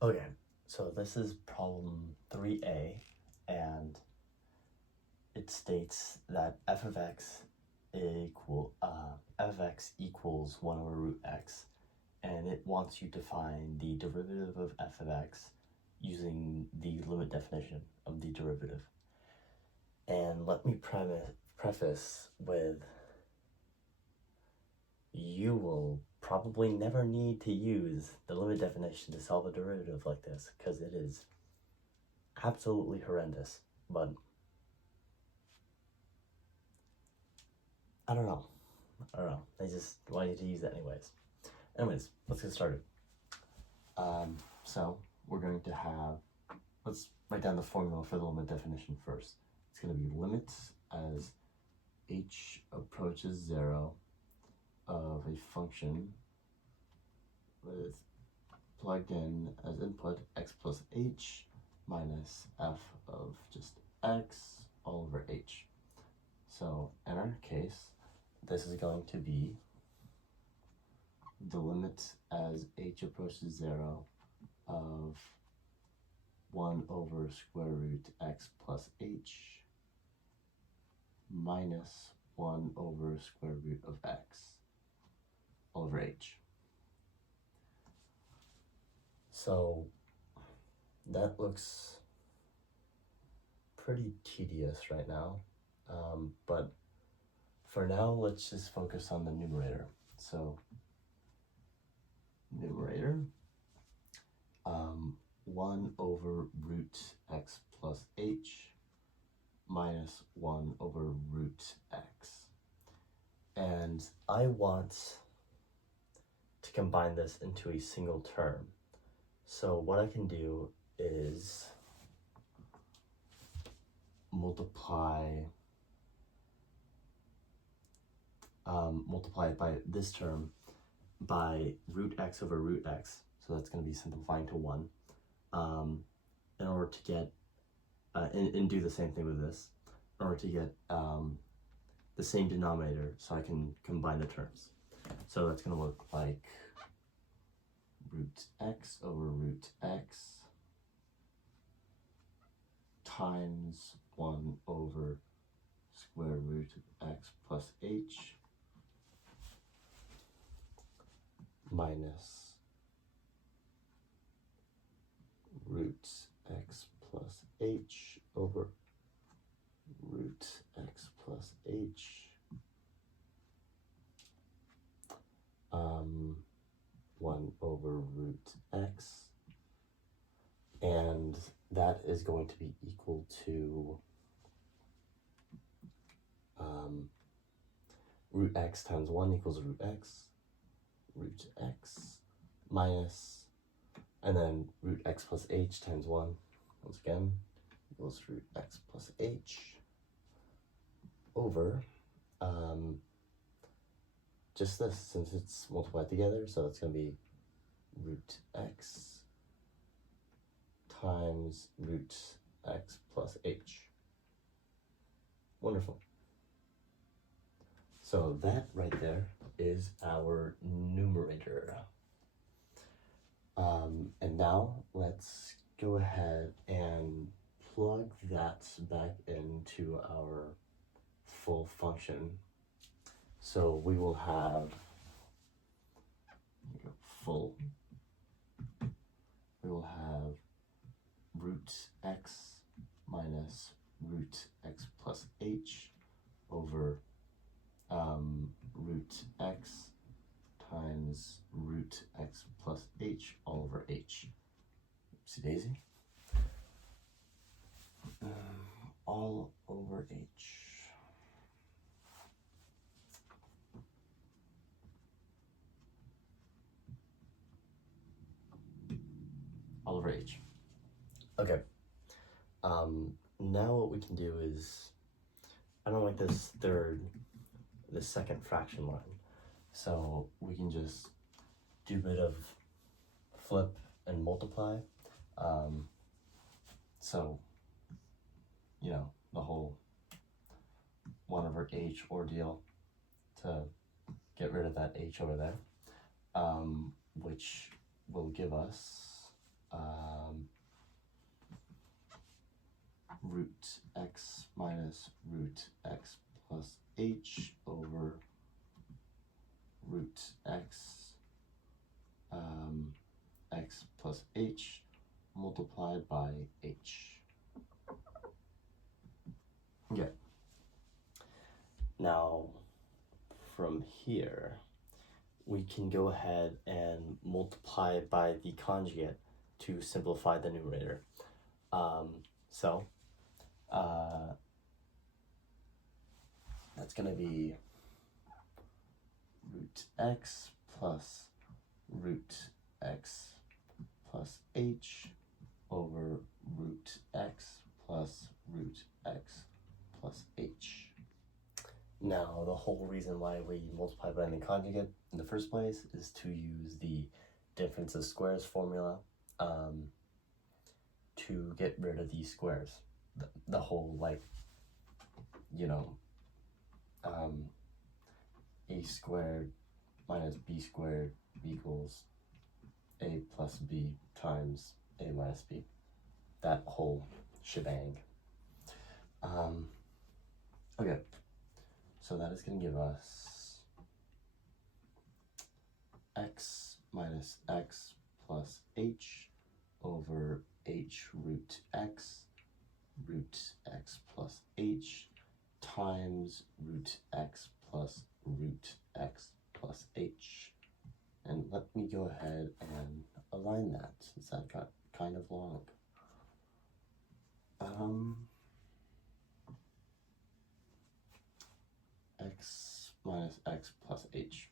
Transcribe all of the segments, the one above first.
Okay, so this is problem 3a, and it states that f of x equals 1 over root x, and it wants you to find the derivative of f of x using the limit definition of the derivative. And let me preface with, you will probably never need to use the limit definition to solve a derivative like this, because it is absolutely horrendous. But I don't know. I just want you to use it anyways. Anyways, let's get started. So we're going to have, let's write down the formula for the limit definition first. It's going to be limits as h approaches 0 of a function with plugged in as input x plus h minus f of just x all over h. So in our case, this is going to be the limit as h approaches 0 of 1 over square root x plus h minus 1 over square root of x all over h. So that looks pretty tedious right now, but for now, let's just focus on the numerator. So numerator, 1 over root x plus h minus 1 over root x. And I want to combine this into a single term. So what I can do is multiply it by this term by root x over root x. So that's going to be simplifying to 1. In order to get, and do the same thing with this, in order to get the same denominator so I can combine the terms. So that's going to look like root x over root x times 1 over square root of x plus h minus root x plus h over root x plus h 1 over root x, and that is going to be equal to root x times 1 equals root x minus, and then root x plus h times 1, once again, equals root x plus h over just this, since it's multiplied together, so it's going to be root x times root x plus h. Wonderful. So that right there is our numerator. And now let's go ahead and plug that back into our full function. So we will have root x minus root x plus h over root x times root x plus h all over h. Oopsie daisy. All over h. All over h. Okay. Now what we can do is, I don't like this second fraction line, so we can just do a bit of flip and multiply. So, you know, the whole 1 over h ordeal to get rid of that h over there, which will give us root x minus root x plus h over root x x plus h multiplied by h. Okay. Now, from here, we can go ahead and multiply by the conjugate to simplify the numerator. That's going to be root x plus root x plus h over root x plus root x plus h. Now, the whole reason why we multiply by the conjugate in the first place is to use the difference of squares formula to get rid of these squares. The whole, like, you know, a squared minus b squared equals a plus b times a minus b. That whole shebang. Okay, so that is going to give us x minus x plus h over h root x plus h times root x plus h. And let me go ahead and align that since that got kind of long. X minus x plus h.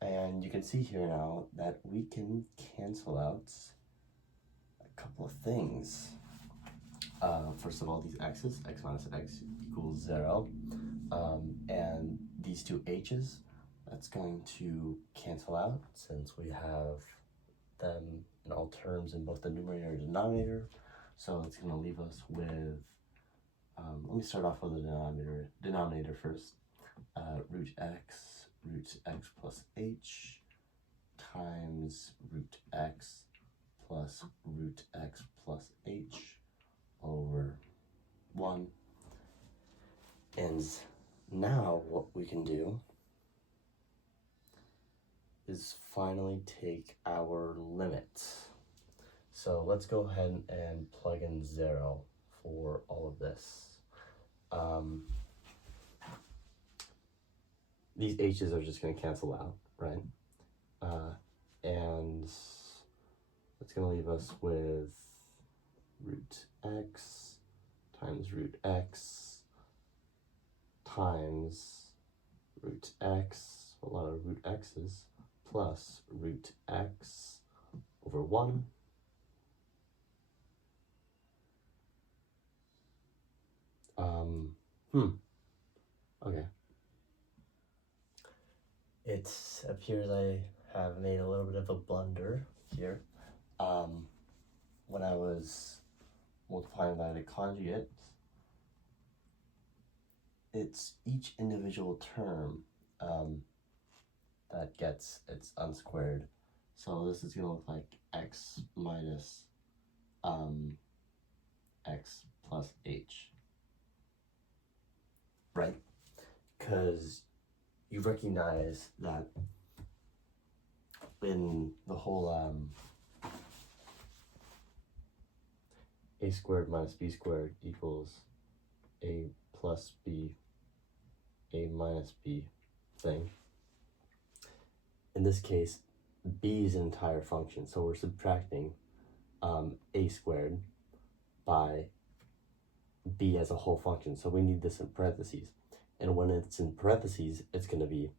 And you can see here now that we can cancel out a couple of things. First of all, these x's, x minus x equals 0. And these two h's, that's going to cancel out since we have them in all terms in both the numerator and denominator. So it's going to leave us with, let me start off with the denominator first. Root x plus h times root x plus h over 1. And now what we can do is finally take our limit. So let's go ahead and plug in 0 for all of this. These h's are just going to cancel out, right? And it's going to leave us with root x times root x times root x, a lot of root x's, plus root x over 1. Okay. It appears I have made a little bit of a blunder here. When I was multiplying by the conjugate, it's each individual term that gets its unsquared. So this is going to look like x minus x plus h, right? Because you recognize that in the whole a squared minus b squared equals a plus b, a minus b thing. In this case, b is an entire function, so we're subtracting a squared by b as a whole function, so we need this in parentheses. And when it's in parentheses, it's going to be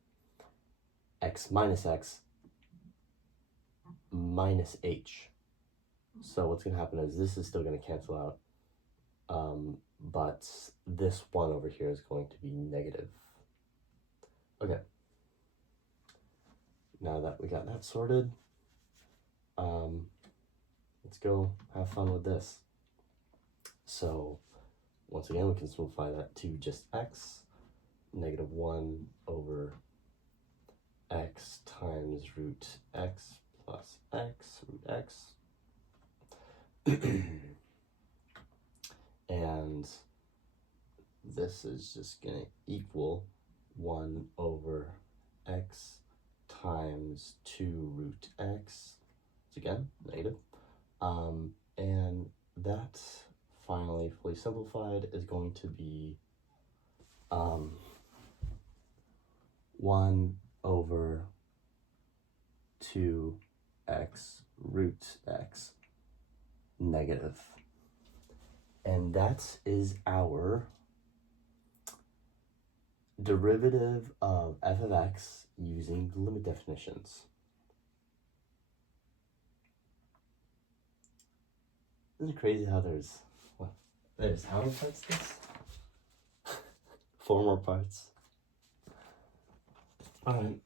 x minus h. So what's going to happen is this is still going to cancel out, but this 1 over here is going to be negative. Okay. Now that we got that sorted, let's go have fun with this. So once again, we can simplify that to just x. Negative 1 over x times root x plus x, root x. And this is just going to equal 1 over x times 2 root x. It's again negative. And that finally fully simplified is going to be 1 over 2x root x negative. And that is our derivative of f of x using limit definitions. Isn't it crazy how there's how many parts this? 4 more parts. Alright.